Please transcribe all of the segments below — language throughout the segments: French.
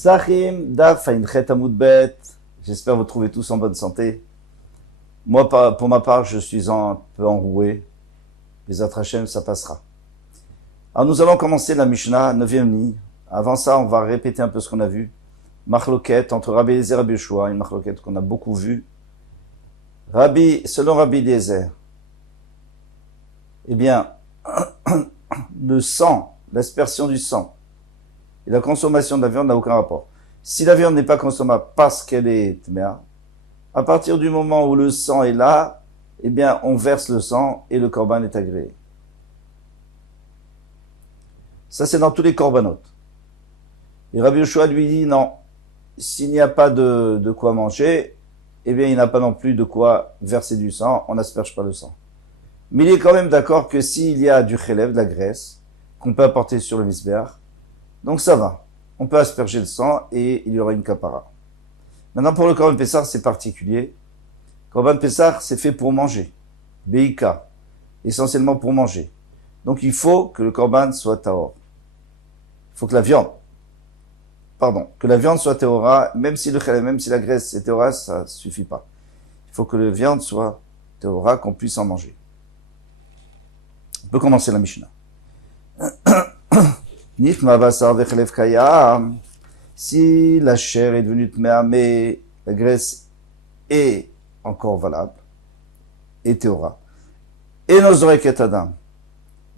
Sahim, Daf, Ainchet Amoudbet. J'espère vous trouver tous en bonne santé. Moi, pour ma part, je suis un peu enroué. Les Hashem, ça passera. Alors, nous allons commencer la Mishnah, 9e ni. Avant ça, on va répéter un peu ce qu'on a vu. Machloket entre Rabbi Eliezer et Rabbi Yehoshua, une machloket qu'on a beaucoup vue. Selon Rabbi Eliezer, eh bien, le sang, l'aspersion du sang et la consommation de la viande n'a aucun rapport. Si la viande n'est pas consommable parce qu'elle est tméa, à partir du moment où le sang est là, eh bien, on verse le sang et le korban est agréé. Ça, c'est dans tous les korbanot. Et Rabbi Yehoshua lui dit non. S'il n'y a pas de quoi manger, eh bien, il n'a pas non plus de quoi verser du sang. On n'asperge pas le sang. Mais il est quand même d'accord que s'il y a du chélèv, de la graisse, qu'on peut apporter sur le misbéach, donc ça va. On peut asperger le sang et il y aura une kapara. Maintenant, pour le korban pessar, c'est particulier. Korban pessar, c'est fait pour manger. Beika. Essentiellement pour manger. Donc, il faut que le korban soit tahor. Il faut que la viande soit théora, même si le chélèv, même si la graisse est théora, ça suffit pas. Il faut que la viande soit théora, qu'on puisse en manger. On peut commencer la Mishnah. Nitma basar vechelev kayam. Si la chair est devenue tméa, mais la graisse est encore valable, et théora, et nozorek et adam,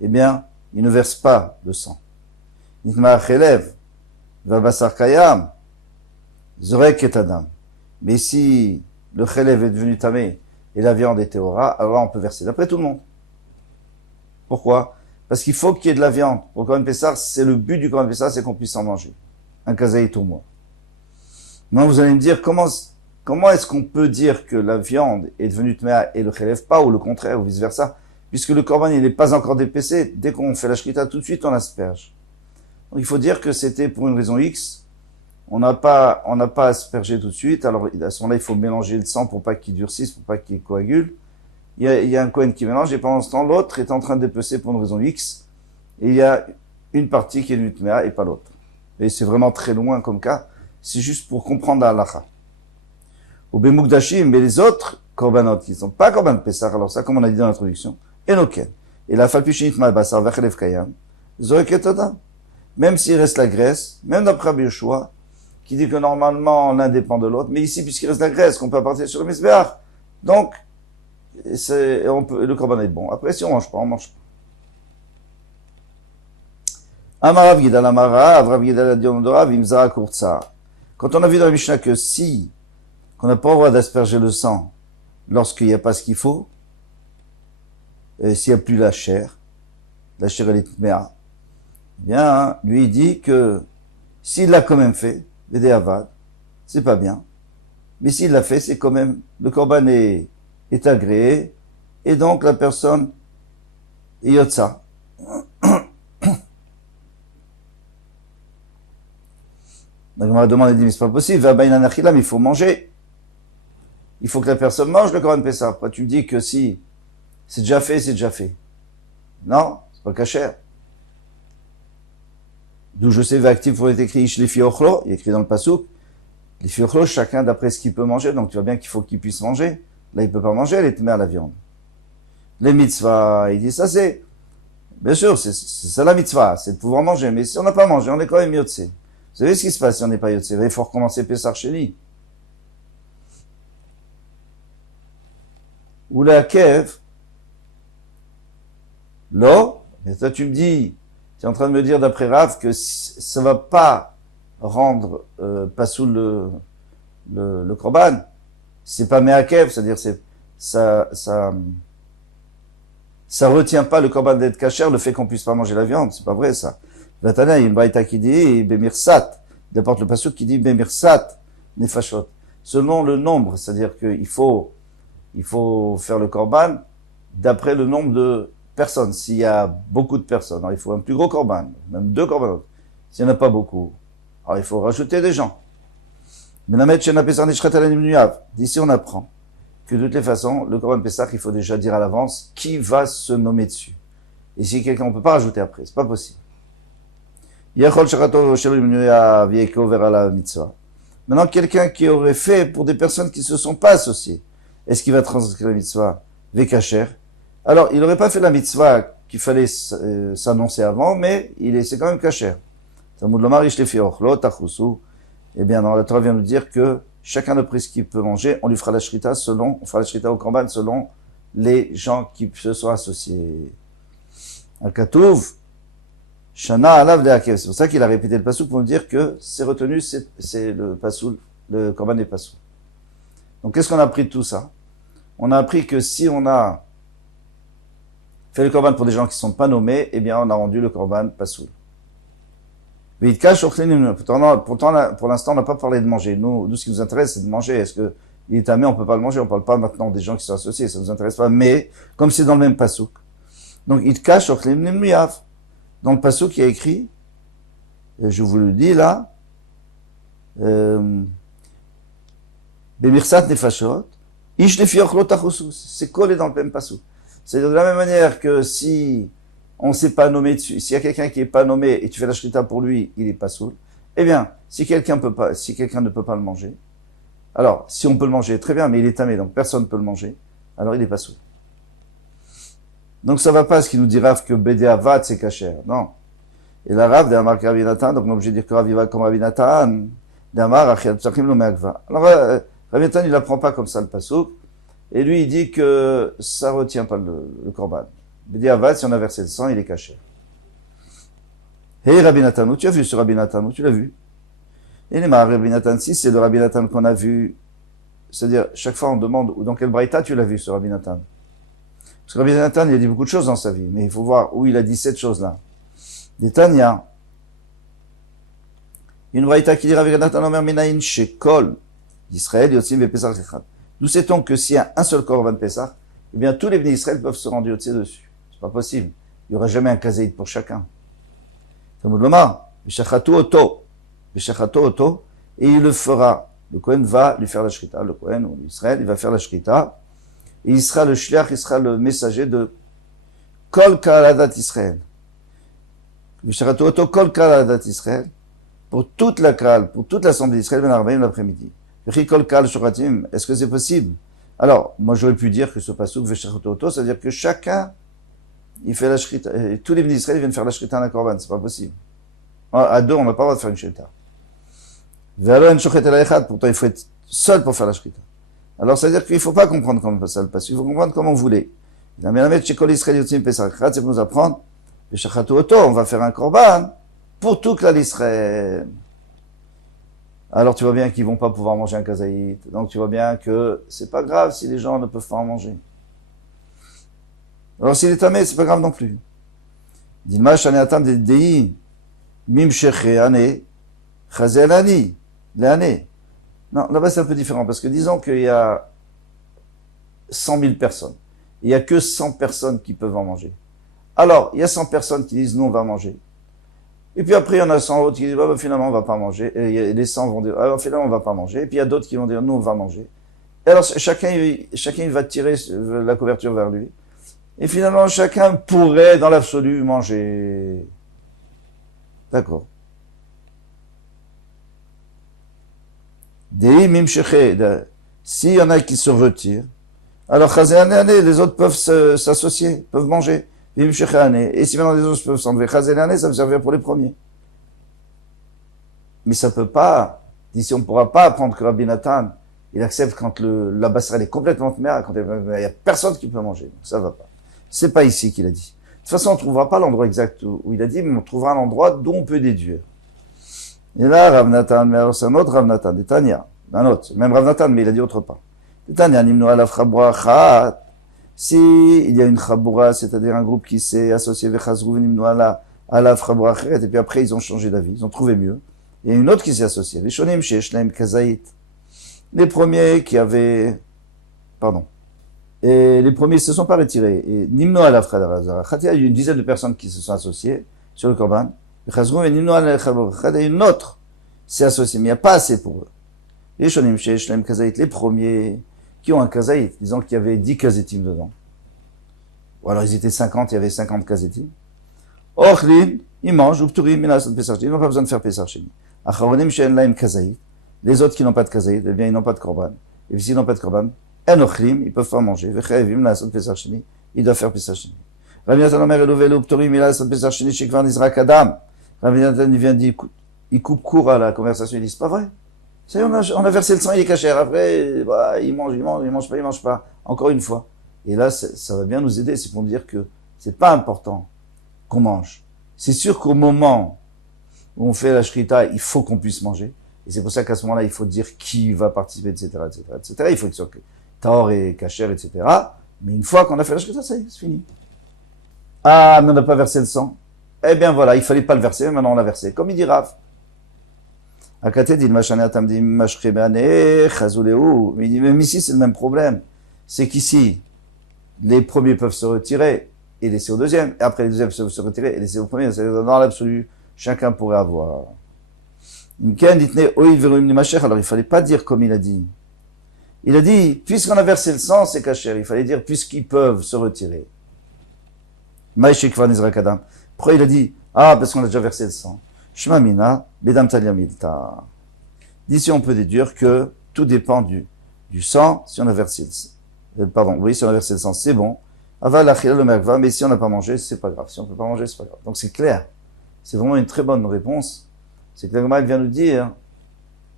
eh bien, il ne verse pas le sang. Nitma chelev va basar kayam, zorek et adam. Mais si le chelev est devenu tamé et la viande est théora, alors là, on peut verser. D'après tout le monde. Pourquoi? Parce qu'il faut qu'il y ait de la viande. Pour le korban pessar, c'est le but du korban pessar, c'est qu'on puisse en manger. Un kazaï tout moi. Maintenant, vous allez me dire, comment est-ce qu'on peut dire que la viande est devenue tméa et le chélèv pas, ou le contraire, ou vice versa, puisque le korban, il n'est pas encore dépecé. Dès qu'on fait la shrita, tout de suite, on asperge. Donc, il faut dire que c'était pour une raison X. On n'a pas aspergé tout de suite. Alors, à ce moment-là, il faut mélanger le sang pour pas qu'il durcisse, pour pas qu'il coagule. Il y a un Kohen qui mélange, et pendant ce temps, l'autre est en train de dépecer pour une raison X, et il y a une partie qui est une tméa et pas l'autre. Et c'est vraiment très loin comme cas, c'est juste pour comprendre la halacha. Au Bemukdashim, mais les autres korbanot qui ne sont pas korban pessar, alors ça, comme on a dit dans l'introduction, enoken. Et la falpishinit ma basar vechelev kayam, zorek et adam. Même s'il reste la graisse, même d'après Rabbi Yehoshua, qui dit que normalement l'un dépend de l'autre, mais ici, puisqu'il reste la graisse, qu'on peut apporter sur le misbéach, donc, le korban est bon. Après, si on mange pas, on mange pas. Amarav Gidal Amarav, Rav Gidal Adionodora, Vimzara Kurtsa. Quand on a vu dans la Mishnah que qu'on n'a pas le droit d'asperger le sang lorsqu'il n'y a pas ce qu'il faut, s'il n'y a plus la chair elle est tméa, bien, lui il dit que s'il l'a quand même fait, Védé Avad, c'est pas bien. Mais s'il l'a fait, c'est quand même, le korban est agréé, et donc la personne est yotza. Donc on m'a demandé, dit, mais c'est pas possible, mais il faut manger. Il faut que la personne mange le korban pessah. Après tu me dis que si c'est déjà fait, c'est déjà fait. Non, c'est pas cachère. D'où je sais, actif pour être écrit, Ish Lefi Ochlo, il est écrit dans le pasouk, Lefi Ochlo, chacun d'après ce qu'il peut manger, donc tu vois bien qu'il faut qu'il puisse manger. Là, il peut pas manger, elle est tméa à la viande. Les mitzvahs, il dit ça c'est, bien sûr, c'est ça la mitzvah, c'est de pouvoir manger, mais si on n'a pas mangé, on est quand même yotse. Vous savez ce qui se passe si on n'est pas yotse? Il faut recommencer Pessar Sheni. Ou la kev, là, et toi tu me dis, tu es en train de me dire d'après Rav que ça va pas rendre pas sous le korban. C'est pas meakev, c'est-à-dire ça retient pas le korban d'être kasher, le fait qu'on puisse pas manger la viande, c'est pas vrai ça. Vatana, il y a une braïta qui dit bemirsat, il apporte le pasuk qui dit bemirsat nefashot, selon le nombre, c'est-à-dire qu'il faut faire le korban d'après le nombre de personnes. S'il y a beaucoup de personnes, alors il faut un plus gros korban, même 2 korbanot. S'il n'y en a pas beaucoup, alors il faut rajouter des gens. D'ici on apprend que de toutes les façons, le korban pessah, il faut déjà dire à l'avance qui va se nommer dessus. Et si quelqu'un, on peut pas rajouter après, c'est pas possible. Yachol Sharato Shalom Nuya Vieko vers la mitzvah. Maintenant, quelqu'un qui aurait fait pour des personnes qui ne se sont pas associées, est-ce qu'il va transgresser la mitzvah Vekacher? Alors, il n'aurait pas fait la mitzvah qu'il fallait s'annoncer avant, mais c'est quand même kacher. Talmud Lomar Ishlefi Ochlo Tachusu. Eh bien, dans la Torah vient nous dire que chacun de ce qu'il peut manger, on lui fera la shrita on fera la shrita au korban selon les gens qui se sont associés. Al-Katouv, Shana Alav Leakev. C'est pour ça qu'il a répété le pasouk pour nous dire que c'est retenu, c'est le pasoul, le korban est pasoul. Donc, qu'est-ce qu'on a appris de tout ça? On a appris que si on a fait le korban pour des gens qui ne sont pas nommés, eh bien, on a rendu le korban pasoul. Pourtant, pour l'instant, on n'a pas parlé de manger. Nous, ce qui nous intéresse, c'est de manger. Est-ce que il est tamé, on peut pas le manger? On parle pas maintenant des gens qui sont associés, ça nous intéresse pas. Mais, comme c'est dans le même pasouk. Donc, dans le pasouk, il y a écrit, je vous le dis là, Bemirsat nefashot, c'est collé dans le même pasouk. C'est de la même manière que si on ne s'est pas nommé dessus, s'il y a quelqu'un qui n'est pas nommé et tu fais la shrita pour lui, il est pas soul. Eh bien, si quelqu'un ne peut pas le manger, alors, si on peut le manger, très bien, mais il est tamé, donc personne ne peut le manger, alors il est pas soul. Donc ça va pas ce qui nous dit Rav que Bédé Avad c'est kacher, non. Et la Rav, d'Amar Rabbi Natan, donc on est obligé de dire que Rav va comme Rabbi Natan, d'Amar Achiel Psachim lo me'agva. Alors, Rabbi Natan, il apprend pas comme ça le pasouk, et lui il dit que ça retient pas le korban. Bédé Avad, si on a versé le sang, il est kacher. Hey Rabbi Natan, tu as vu ce Rabbi Natan, tu l'as vu? Et les Rabbi Natan, si c'est le Rabbi Natan qu'on a vu, c'est-à-dire, chaque fois on demande, dans quel braïta tu l'as vu, ce Rabbi Natan? Parce que Rabbi Natan, il a dit beaucoup de choses dans sa vie, mais il faut voir où il a dit cette chose-là. Des Tanya. Une braïta qui dit Rabbi Natan Omer Minayin Shekol d'Israël, Yotzim ve Pesach Echad. Nous sait-on que s'il y a un seul korban Pesach, eh bien tous les bénis d'Israël peuvent se rendre Yotzim dessus. C'est pas possible. Il n'y aura jamais un kazaïd pour chacun. Talmud Lomar, V'shachatu oto, et il le fera. Le Kohen va lui faire la shrita. Le Kohen ou l'Israël, il va faire la shrita. Et il sera le shliach, il sera le messager de Kol Kaladat Israël. V'shachatu oto Kol Kaladat Israël. Pour toute la Kal, pour toute l'assemblée d'Israël, ben Arbaïm l'après-midi. V'chi Kol Kal Shoratim, est-ce que c'est possible? Alors, moi j'aurais pu dire que ce pasouk, V'shachatu oto, c'est-à-dire que chacun, il fait la shrita. Tous les bénis d'Israël viennent faire la shrita à la korban, c'est pas possible. À deux, on n'a pas le droit de faire une shrita. Pourtant, il faut être seul pour faire la shrita. Alors, c'est-à-dire qu'il ne faut pas comprendre comme ça le passe. Il faut comprendre comme on voulait. Il a mis chez Kol Israël Yotzim Pesach Echad, c'est pour nous apprendre, on va faire un korban pour tout que l'Israël. Alors, tu vois bien qu'ils vont pas pouvoir manger un kazaït. Donc, tu vois bien que c'est pas grave si les gens ne peuvent pas en manger. Alors, s'il est tamé, c'est pas grave non plus. Dilma Shaneatam de Dei, Mim Sheche Ane, Chazelani, l'année. Non, là-bas c'est un peu différent, parce que disons qu'il y a 100 000 personnes. Il n'y a que 100 personnes qui peuvent en manger. Alors, il y a 100 personnes qui disent, nous, on va manger. Et puis après, il y en a 100 autres qui disent, finalement, on va pas manger. Et les 100 vont dire, finalement, on va pas manger. Et puis il y a d'autres qui vont dire, nous, on va manger. Et alors, chacun il va tirer la couverture vers lui. Et finalement, chacun pourrait, dans l'absolu, manger. D'accord. S'il y en a qui se retirent, alors les autres peuvent s'associer, peuvent manger. Et si maintenant les autres peuvent s'enlever, ça va servir pour les premiers. Mais ça peut pas, d'ici on ne pourra pas apprendre que Rabbi Natan, il accepte quand la bassera est complètement mère, quand il y a personne qui peut manger. Donc ça va pas. C'est pas ici qu'il a dit. De toute façon, on ne trouvera pas l'endroit exact où il a dit, mais on trouvera l'endroit d'où on peut déduire. Et là, Rav Natan, mais c'est un autre Rav Natan, des Tanya, un autre, même Rav Natan, mais il a dit autre part. Des Tanya, Nimnu Alaf Chabura Chat. Si il y a une Chabura, c'est-à-dire un groupe qui s'est associé avec Chazrou, Nimnu Alaf Chabura Chat, et puis après ils ont changé d'avis, ils ont trouvé mieux. Il y a une autre qui s'est associée, les Shonim Sheshlaim Kazaït. Les premiers qui avaient, et les premiers se sont pas retirés. Et Nimnu Alaf Chat, il y a eu une dizaine de personnes qui se sont associées sur le Korban. Et une autre s'est associée, mais il n'y a pas assez pour eux. Les Shonim Sheshlaim Kazaït, les premiers qui ont un kazaït, disons qu'il y avait 10 kazetim dedans. Ou alors ils étaient 50, il y avait 50 kazetim. Ochlin, Ils mangent, ou pturim, minasot pesach sheni, ils n'ont pas besoin de faire pesach sheni. Acharonim she'en laim kazaït, les autres qui n'ont pas de kazaït, eh bien, ils n'ont pas de korban. Et puis s'ils n'ont pas de korban, en ochlim, ils peuvent pas manger. Vechayevim, minasot pesach sheni, ils doivent faire pesach sheni. Rabbi Natan Omer Elovelu Ptorim Minasot pesach sheni shekvar nizrak adam. Rabbi Natan vient dire, il coupe court à la conversation, il dit, c'est pas vrai. Ça y est, on a versé le sang, il est cachère. Après, bah, il mange pas. Encore une fois. Et là, ça va bien nous aider. C'est pour nous dire que c'est pas important qu'on mange. C'est sûr qu'au moment où on fait la shrita, il faut qu'on puisse manger. Et c'est pour ça qu'à ce moment-là, il faut dire qui va participer, etc., etc., etc. Il faut que ce soit tahor et cachère, etc. Mais une fois qu'on a fait la shrita, ça y est, c'est fini. Ah, mais on n'a pas versé le sang. Eh bien voilà, il fallait pas le verser, mais maintenant on l'a versé. Comme il dit Rav. Il dit, même ici, c'est le même problème. C'est qu'ici, les premiers peuvent se retirer et laisser au deuxième. Et après, les deuxièmes peuvent se retirer et laisser au premier. C'est-à-dire, dans l'absolu, chacun pourrait avoir. Alors, il fallait pas dire comme il a dit. Il a dit, puisqu'on a versé le sang, c'est cachère. Il fallait dire, puisqu'ils peuvent se retirer. Pourquoi il a dit, ah, parce qu'on a déjà versé le sang. Shmamina, Bedam Taliamilta. D'ici, on peut déduire que tout dépend du sang, si on a versé le si on a versé le sang, c'est bon. Aval achila le merkva, mais si on n'a pas mangé, c'est pas grave. Si on peut pas manger, c'est pas grave. Donc c'est clair. C'est vraiment une très bonne réponse. C'est que l'Agma vient nous dire,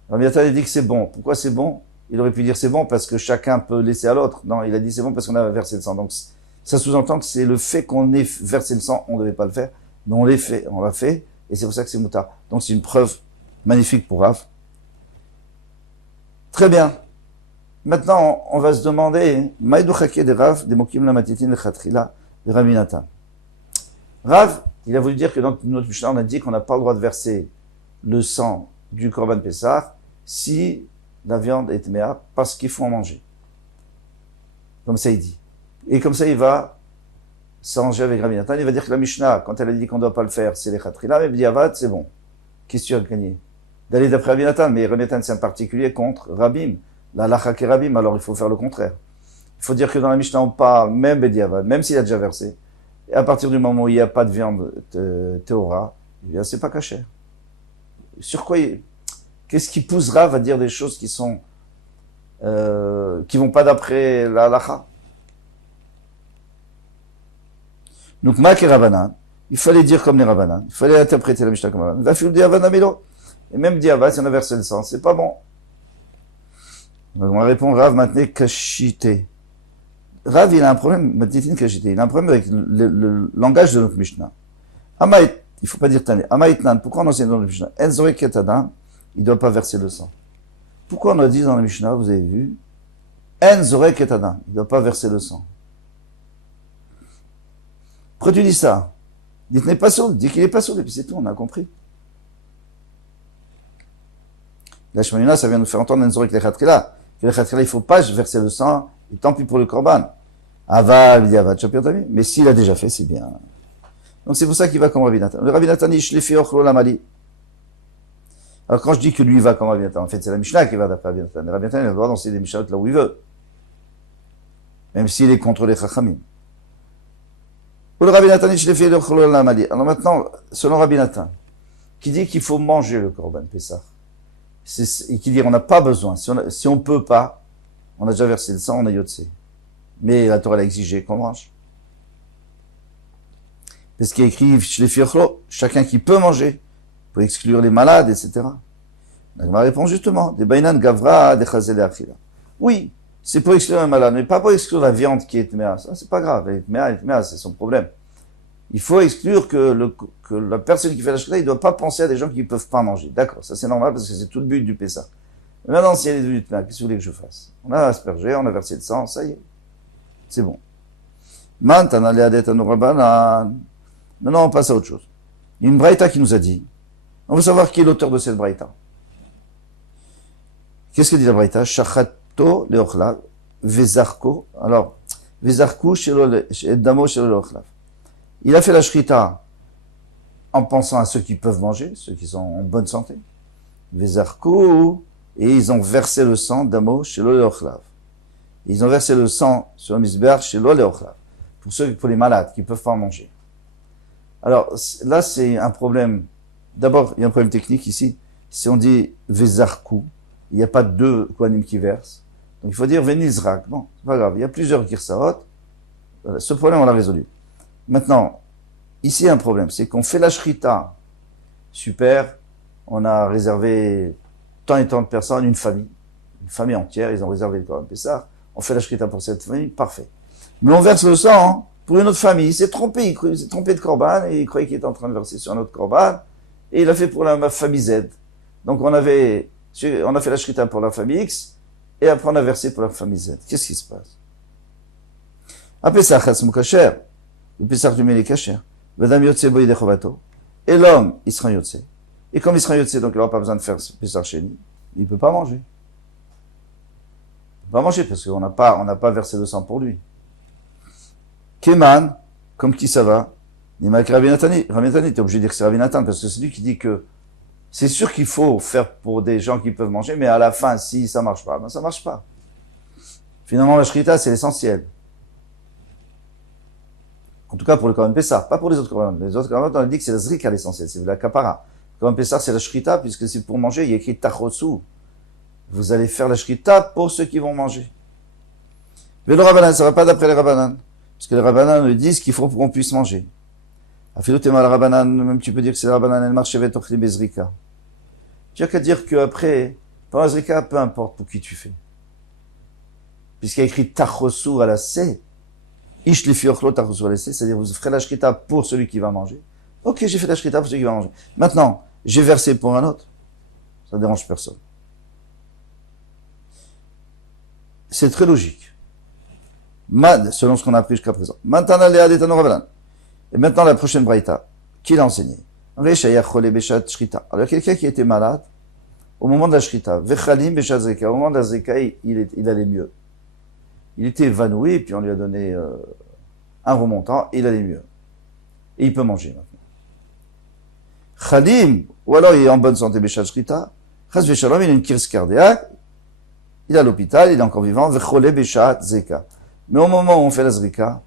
Rabbi Natan dit que c'est bon. Pourquoi c'est bon? Il aurait pu dire c'est bon parce que chacun peut laisser à l'autre. Non, il a dit c'est bon parce qu'on a versé le sang. Donc ça sous-entend que c'est le fait qu'on ait versé le sang, on ne devait pas le faire, mais on l'a fait. Et c'est pour ça que c'est moutar. Donc c'est une preuve magnifique pour Rav. Très bien. Maintenant, on va se demander, Maïdou Chake de Rav, de Mokim la Matitin le Khatrila, de Rabbi Natan. Rav, il a voulu dire que dans notre Mishnah, on a dit qu'on n'a pas le droit de verser le sang du Korban Pessah si la viande est méa, parce qu'il faut en manger. Comme ça, il dit. Et comme ça, il va s'arranger avec Rabbi Natan. Il va dire que la Mishnah, quand elle a dit qu'on ne doit pas le faire, c'est les Khatrila, mais il dit Avad, c'est bon. Qu'est-ce que tu as gagné? D'aller d'après Rabbi Natan, mais Rabbi Natan, c'est un particulier contre Rabim. La lacha et Rabim, alors il faut faire le contraire. Il faut dire que dans la Mishnah, on parle, même Bediavad, même s'il a déjà versé, et à partir du moment où il n'y a pas de viande théora, eh bien, c'est pas caché. Sur quoi qu'est-ce qui pousse Rav à dire des choses qui sont, qui vont pas d'après la lacha? Donc, Mak et Rabbanan, il fallait dire comme les Rabbanan, il fallait interpréter la Mishnah comme Rabbanan. Va faire le Diavad Amilo. Et même Diavad, si on a versé le sang, c'est pas bon. Donc, on répond Rav maintenant Kashité. Rav, il a un problème, Matitin Kashité. Il a un problème avec le langage de notre Mishnah. Amaït, il faut pas dire Tane. Amaïtnan, pourquoi on enseigne dans le Mishnah? Enzore Ketadam, il doit pas verser le sang. Pourquoi on a dit dans le Mishnah, vous avez vu, Enzore Ketadam, il doit pas verser le sang. Pourquoi tu dis ça? Dis qu'il n'est pas saoul, dis qu'il n'est pas saoul, et puis c'est tout, on a compris. La Shmanina, ça vient nous faire entendre Enzore Ketadam. Que le Khatrila, il faut pas verser le sang, et tant pis pour le Korban. Aval, Diavad, Shapirtami. Mais s'il a déjà fait, c'est bien. Donc c'est pour ça qu'il va comme Rabbi Natan. Le Rabbi Natan, il shlefi ochlo lamali. Alors quand je dis que lui va comme Rabbi Natan, en fait c'est la Mishnah qui va d'après Rabbi Natan. Rabbi Natan, il a le droit d'enseigner des Mishnahot là où il veut. Même s'il est contre les Chachamim. Ou le Rabbi Natan, il shlefi ochlo lamali. Alors maintenant, selon Rabbi Natan, qui dit qu'il faut manger le Korban Pessah, et qui dit on n'a pas besoin, si on peut pas, on a déjà versé le sang, on a yotse. Mais la Torah l'a exigé qu'on mange. Parce qu'il y a écrit chacun qui peut manger, pour exclure les malades, etc. La Gemara répond justement, des bainan gavra, des chazele achila. Oui, c'est pour exclure un malade, mais pas pour exclure la viande qui est tméa. Ça, c'est pas grave, elle est tméa, c'est son problème. Il faut exclure que la personne qui fait la shrita, il ne doit pas penser à des gens qui ne peuvent pas manger. D'accord, ça c'est normal parce que c'est tout le but du Pessah. Mais maintenant, si elle est devenue tméa, qu'est-ce que vous voulez que je fasse? On a aspergé, on a versé le sang, ça y est. C'est bon. Maintenant, on passe à autre chose. Il y a une braïta qui nous a dit, on veut savoir qui est l'auteur de cette braïta. Qu'est-ce que dit la braïta? Shachato leochlav, vezarko. Alors, vezarko damo shelo leochlav. Il a fait la shrita en pensant à ceux qui peuvent manger, ceux qui sont en bonne santé. Vezarko, et ils ont versé le sang damo shelo leochlav. Ils ont versé le sang sur le misber shelo leochlav. Pour les malades qui peuvent pas manger. Alors, là, c'est un problème. D'abord, il y a un problème technique ici. Si on dit Vezarku, il n'y a pas deux Kohanim qui versent. Donc, il faut dire Venizrak. Bon, c'est pas grave. Il y a plusieurs Girsahot. Ce problème, on l'a résolu. Maintenant, ici, il y a un problème. C'est qu'on fait la Shrita. Super. On a réservé tant et tant de personnes, une famille entière. Ils ont réservé le Korban Pessah. On fait la Shrita pour cette famille. Parfait. Mais on verse le sang pour une autre famille. Il s'est trompé de Korban et il croyait qu'il était en train de verser sur un autre Korban. Et il a fait pour la famille Z. Donc on a fait la Shrita pour la famille X et après on a versé pour la famille Z. Qu'est-ce qui se passe? A Pesach Hatzmu Kasher. Le Pesach du Mele Kasher. Vedam Yotze Boy de Chovato. Et l'homme, il sera Yotze. Et comme il sera Yotze, donc il n'aura pas besoin de faire Pesach Sheni, il ne peut pas manger. Il ne peut pas manger parce qu'on n'a pas versé le sang pour lui. Keman, comme qui ça va? Nimak Rabbi Natani. Rabbi Natani, t'es obligé de dire que c'est Rabbi Nathan parce que c'est lui qui dit que c'est sûr qu'il faut faire pour des gens qui peuvent manger, mais à la fin, si ça marche pas, ben ça marche pas. Finalement, la Shrita, c'est l'essentiel. En tout cas, pour le Korban Pessah, pas pour les autres Korban. Les autres Korban, on a dit que c'est la Zrika l'essentiel, c'est la Kapara. Le Korban Pessah, c'est la Shrita, puisque c'est pour manger, il y a écrit Tachotsu. Vous allez faire la Shrita pour ceux qui vont manger. Mais le Rabbanan, ça va pas d'après les Rabbanan. Parce que les Rabbanan nous disent qu'il faut pour qu'on puisse manger. Afilotema le Rabbanan, même tu peux dire que c'est le Rabbanan, elle marche avec Tochli Bezrika. Tu as qu'à dire qu'après, dans la Zrika, peu importe pour qui tu fais. Puisqu'il y a écrit Tachotsu à la C, Ish li fiochlo Tachotsu à la C, c'est-à-dire vous ferez la Shrita pour celui qui va manger. Ok, j'ai fait la Shrita pour celui qui va manger. Maintenant, j'ai versé pour un autre. Ça dérange personne. C'est très logique. Selon ce qu'on a appris jusqu'à présent. Maintenant, et maintenant, la prochaine braïta. Qui l'a enseigné? Alors, il y a quelqu'un qui était malade au moment de la shrita. Au moment de la zeka, il allait mieux. Il était évanoui, puis on lui a donné un remontant, et il allait mieux. Et il peut manger maintenant. Khalim, ou alors il est en bonne santé, Beshat Shrita. Chas Veshalom, il a une crise cardiaque. Il est à l'hôpital, il est encore vivant. Vechole Beshat Zeka. Mais au moment où on fait la zrika,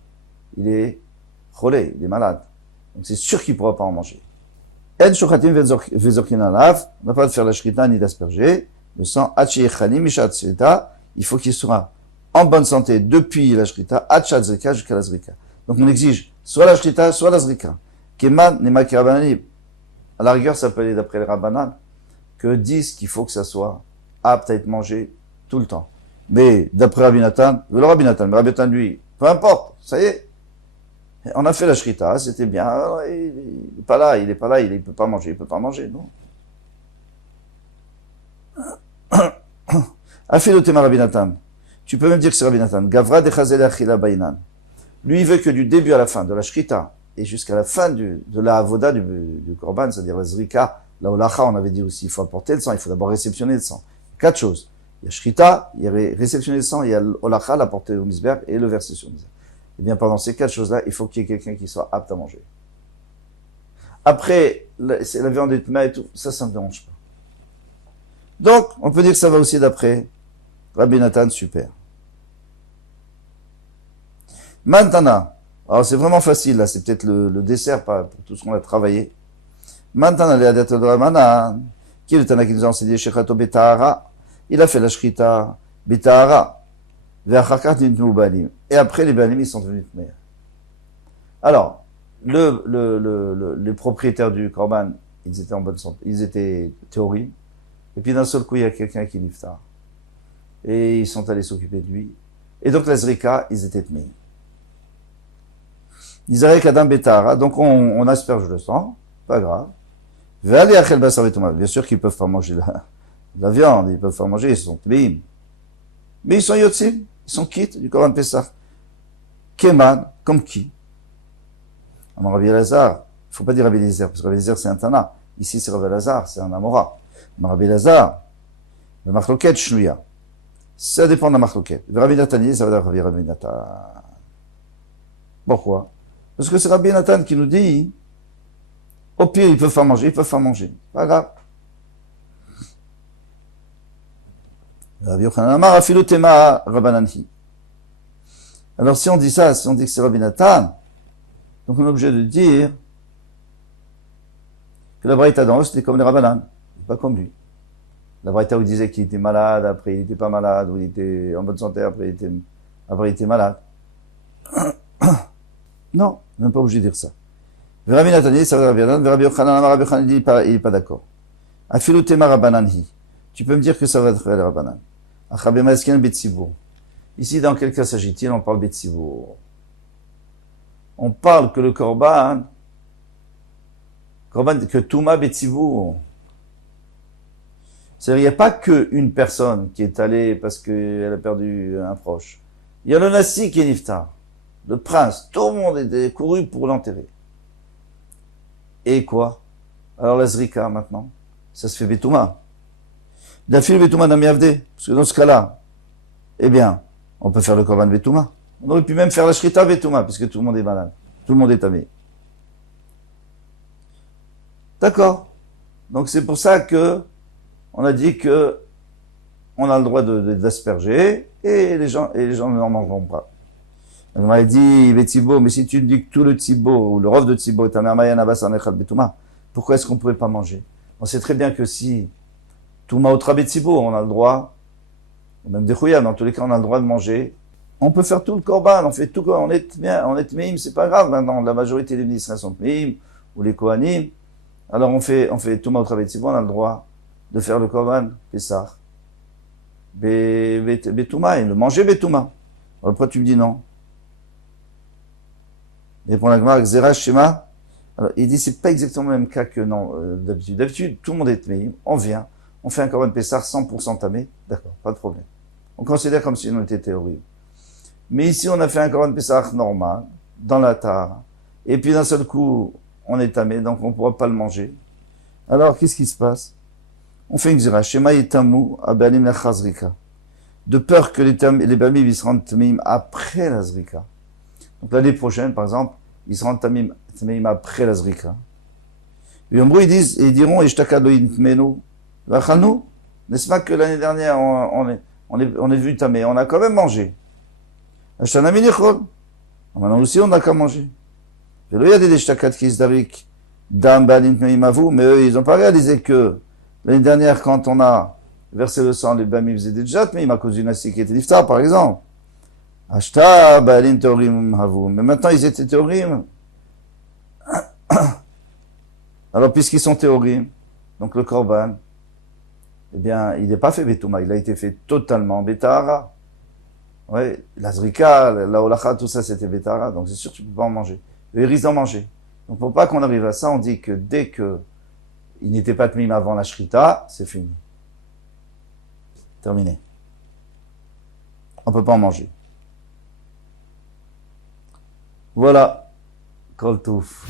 il est cholé, il est malade. Donc c'est sûr qu'il ne pourra pas en manger. En shochatim vezorkin alav, on n'a pas de faire la shrita ni d'asperger. Le sang, hachiyechanim, mishat shrita, il faut qu'il soit en bonne santé depuis la shrita, hachat zrika jusqu'à la zrika. Donc on exige soit la shrita, soit la zrika. Keman, nemaki rabbanani. À la rigueur, ça peut aller d'après les rabbanan, que disent qu'il faut que ça soit apte à être mangé tout le temps. Mais d'après Rabbi Nathan, mais Rabbi Nathan, lui, peu importe, ça y est. On a fait la shrita, c'était bien. Il est pas là, il peut pas manger, non. Afilotema Rabbi Nathan. Tu peux même dire que c'est Rabbi Nathan. Gavra de Chazel Achila Bainan. Lui, il veut que du début à la fin, de la shrita, et jusqu'à la fin de la avoda du korban, c'est-à-dire la zrika, la olacha, on avait dit aussi, il faut apporter le sang, il faut d'abord réceptionner le sang. 4 choses. Il y a shrita, il y a réceptionner le sang, il y a l'olacha, l'apporter au misber et le verser sur le misber. Et bien, pendant ces 4 choses-là, il faut qu'il y ait quelqu'un qui soit apte à manger. Après, c'est la viande et et tout, ça ne me dérange pas. Donc, on peut dire que ça va aussi d'après Rabbi Nathan, super. Maintenant, alors c'est vraiment facile, là, c'est peut-être le dessert pour tout ce qu'on a travaillé. Maintenant, les adat de Ramanan, qui est le Tana qui nous a enseigné Shechato Betahara, il a fait la Shrita Betahara, et après les Balim, ils sont devenus Tmeir. Alors, les propriétaires du Korban, ils étaient en bonne santé, ils étaient théorie, et puis d'un seul coup, il y a quelqu'un qui niftar. Et ils sont allés s'occuper de lui. Et donc, les Zrika, ils étaient Tmeir. Ils Kadam Betahara, donc on asperge le sang, pas grave. Bien sûr qu'ils peuvent pas manger la viande, ils peuvent pas manger, ils sont tmeim. Mais ils sont yotzim, ils sont quittes du Korban Pessah. Keman, comme qui? Alors Rabbi Elazar, il faut pas dire Rabbi Elazar, parce que Rabbi Elazar c'est un Tana. Ici c'est Rabbi Elazar, c'est un Amora. Mais Rabbi Elazar, le Machloket Shnuya. Ça dépend de la Machloket. Le Rabbi Nathan, ça va dire Rabbi Nathan. Pourquoi? Parce que c'est Rabbi Nathan qui nous dit, au pire, ils peuvent pas manger, Pas grave. Alors si on dit ça, si on dit que c'est Rabbi Nathan, donc on est obligé de dire que la Braïta d'en haut, c'était comme les Rabbanan, pas comme lui. La Braïta où il disait qu'il était malade, après il était pas malade, ou il était en bonne santé, après il était malade. Non, on n'est pas obligé de dire ça. Rabbi Nathan, ça va bien. Rabbi Yochanan, Rabbi Yochanan, il est pas d'accord. Afilu tema Rabbanan hi. Tu peux me dire que ça va être le Rabbanan. Achabé masken betsibour. Ici, dans quel cas s'agit-il? On parle betsibour. On parle que le korban, que Touma betsibour. C'est-à-dire, il n'y a pas qu'une personne qui est allée parce qu'elle a perdu un proche. Il y a le Nassi qui est niftar. Le prince. Tout le monde est couru pour l'enterrer. Et quoi? Alors la Zrika, maintenant, ça se fait Betouma. D'afil Betouma Namiavde. Parce que dans ce cas-là, eh bien, on peut faire le Korban Betouma. On aurait pu même faire la Shrita Betouma, puisque tout le monde est malade. Tout le monde est tamé. D'accord. Donc c'est pour ça que on a dit que on a le droit d'asperger et les gens n'en mangeront pas. On m'a dit, Betsibo, mais si tu dis que tout le Tsibo, ou le rov de Tsibo est un Amayan Abbas Anechad Betouma, pourquoi est-ce qu'on ne pouvait pas manger? On sait très bien que si Touma Otra Betsibo, on a le droit, ou même des Khouyam, dans tous les cas, on a le droit de manger. On peut faire tout le Korban, on fait tout, on est bien, on est Tmeim, c'est pas grave maintenant, la majorité des ministres sont Tmeim, ou les Kohanim. Alors on fait Touma Otra Betsibo, on a le droit de faire le Korban, Pessah, Betouma, et le manger Betouma. Alors pourquoi tu me dis non? Et pour la Gemara, Xera Shema, alors il dit c'est pas exactement le même cas que non, d'habitude. D'habitude, tout le monde est tmeim, on vient, on fait un Korban Pessah 100% tamé, d'accord, pas de problème. On considère comme si on était théorie. Mais ici, on a fait un Korban Pessah normal, dans la tare, et puis d'un seul coup, on est tamé, donc on ne pourra pas le manger. Alors, qu'est-ce qui se passe? On fait une Xera Shema Yetamu Abalim la Chazrika. De peur que les Bamim se rendent tmeim après la Zrika. Donc l'année prochaine, par exemple, ils seront tamim après la Zrika. Et en gros, ils diront, n'est-ce pas que l'année dernière, on est venu tamé, on a quand même mangé. Maintenant aussi, on n'a qu'à manger. Mais eux, ils n'ont pas réalisé que l'année dernière, quand on a versé le sang, les bamim faisaient des jat, mais à cause d'une assis qui était niftar, par exemple. Ashta Baalin Teorim Havu. Mais maintenant, ils étaient Teorim. Alors, puisqu'ils sont Teorim, donc le Korban, eh bien, il n'est pas fait Betouma, il a été fait totalement Betahara. Oui, la Zrika, la Olacha, tout ça, c'était Betahara, donc c'est sûr que tu ne peux pas en manger. Ils risquent d'en manger. Donc, pour pas qu'on arrive à ça, on dit que dès que il n'était pas Tmim avant la Shrita, c'est fini. Terminé. On ne peut pas en manger. Voilà, Kol Touf.